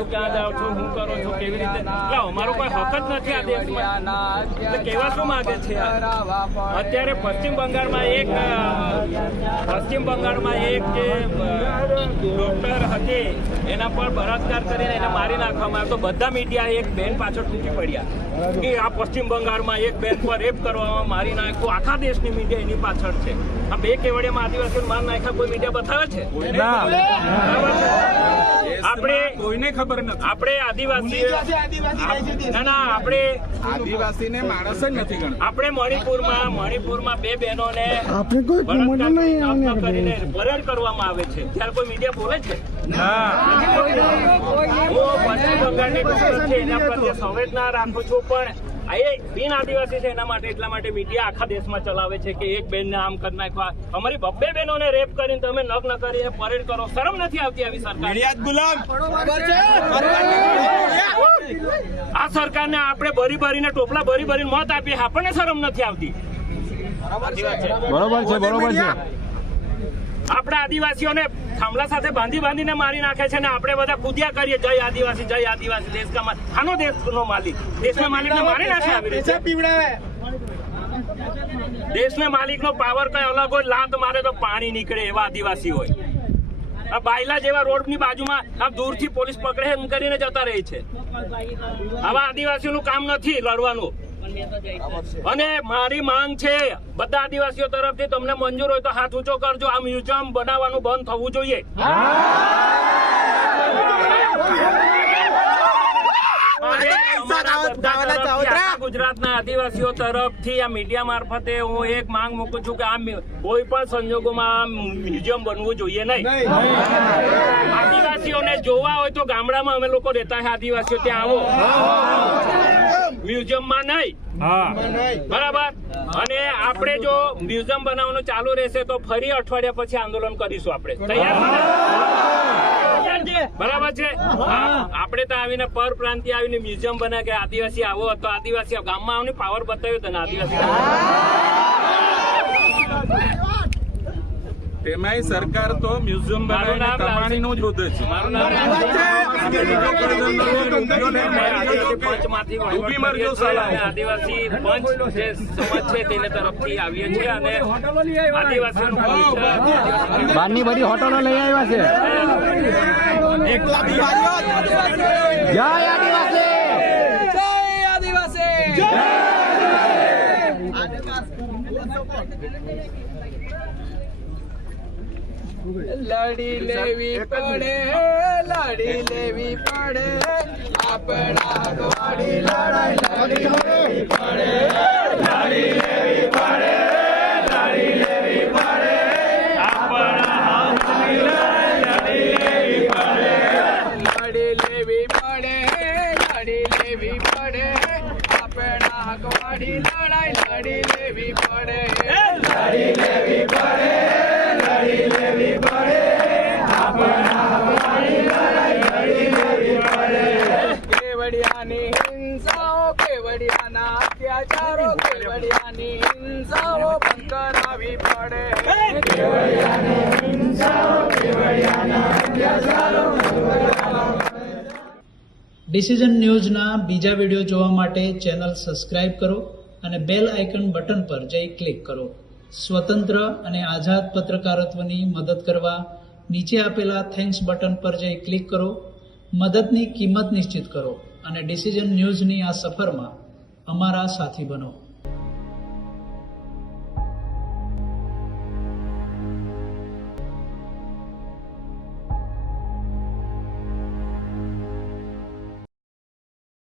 છો ક્યાં જાઓ છો શું કરો છો કેવી રીતે? એટલે અમારો કોઈ હક જ નથી આ દેશમાં. એટલે કેવા શું માગે છે અત્યારે પશ્ચિમ બંગાળમાં એક પશ્ચિમ બંગાળમાં એક જે ડોક્ટર હતી એના પર બળાત્કાર કરીને એને મારી નાખવામાં આવ્યો. તો બધા મીડિયા એક બેન પાછળ તૂટી પડ્યા કે આ પશ્ચિમ બંગાળમાં એક બેન પર રેપ કરવામાં મારી નાખ્યો આખા દેશની મીડિયા એની પાછળ છે. આ બે કેવડિયામાં આદિવાસી માર નાખ્યા કોઈ મીડિયા બતાવે છે? કોઈને ખબર નથી. આપણે આદિવાસી ના ના આપણે આદિવાસીને માણસ જ નથી ગણતા. આપણે મણિપુરમાં મણિપુરમાં બે બહેનોને આપણે કોઈ કરીને પરેડ કરવામાં આવે છે. ત્યારે કોઈ મીડિયા બોલે છે? હું પશ્ચિમ બંગાળની છે એના પ્રત્યે સંવેદના રાખું છું પણ આ એ બિન આદિવાસી છે એના માટે એટલા માટે મીડિયા આખા દેશમાં ચલાવે છે કે એક બેનને આમ કરી નાખવા. અમારી બબ્બે બહેનોને રેપ કરીને તમે નગ્ન કરીને પરેડ કરો. શરમ નથી આવતી આવી સરકાર આ સરકારને આપણે ભરી ભરીને ટોપલા ભરી ભરીને મત આપીએ. આપણને શરમ નથી આવતી. બરોબર છે? બરોબર છે આપણે આદિવાસીઓને થાંભલા સાથે બાંધી બાંધીને મારી નાખે છે ને આપણે બધા કૂદ્યા કરીએ. જય આદિવાસી જય આદિવાસી. દેશ કા માલિક આનો દેશનો માલિક. દેશના માલિકને મારી નાખે આવી રીતે. દેશના માલિકનો પાવર કઈ અલગ હોય? લાત મારે તો પાણી નીકળે એવા આદિવાસી હોય. આ બાયલા જેવા રોડની બાજુમાં આ દૂરથી પોલીસ પકડે એમ કરીને જતા રહે છે. આવા આદિવાસીઓનું કામ નથી લડવાનું. અને મારી માંગ છે બધા આદિવાસીઓ તરફથી તમને મંજૂર હોય તો હાથ ઊંચો કરજો. આ મ્યુઝિયમ બનાવવાનું બંધ થવું જોઈએ. ગુજરાતના આદિવાસીઓ તરફથી આ મીડિયા મારફતે હું એક માંગ મૂકું છું કે આ કોઈ પણ સંજોગોમાં આ મ્યુઝિયમ બનવું જોઈએ નહીં. આદિવાસીઓને જોવા હોય તો ગામડામાં અમે લોકો રહેતા છે આદિવાસીઓ ત્યાં આવો. મ્યુઝિયમમાં નહીં. બરાબર? અને આપણે જો મ્યુઝિયમ બનાવવાનું ચાલુ રહેશે તો ફરી અઠવાડિયા પછી આંદોલન કરીશું આપણે. તૈયાર બરાબર છે? આપણે તો આવીને પર પ્રાંતિય આવીને મ્યુઝિયમ બના કે આદિવાસી આવો તો આદિવાસી ગામમાં આવીને પાવર બતાવ્યો તને આદિવાસી. તેમાંય સરકાર તો મ્યુઝિયમ બનાવીને કમાણીનું જ હોદે છે મારું નામ પંચમાંથી મરજો આદિવાસી પંચ જે સમાજ છે તેને તરફથી આવીએ છીએ અને આદિવાસી બહારની બધી હોટલો લઈ આવ્યા છે જય આદિવાસી લડી લેવી પડે લડી લેવી પડે આપણા વાડી લડાઈ લડી લેવી પડે લડી લેવી પડે લડી લેવી પડે આપણા હકવાડી લડાઈ લડી લેવી પડે કેવડિયાની હિંસાઓ બંધ કરાવી પડે. ડિસિઝન ન્યૂઝના બીજા વીડિયો જોવા માટે ચેનલ સબસ્ક્રાઇબ કરો અને બેલ આઇકન બટન પર જઈ ક્લિક કરો. સ્વતંત્ર અને આઝાદ પત્રકારત્વની મદદ કરવા નીચે આપેલા થેન્ક્સ બટન પર જઈ ક્લિક કરો. મદદની કિંમત નિશ્ચિત કરો અને ડિસિઝન ન્યૂઝની આ સફરમાં અમારા સાથી બનો.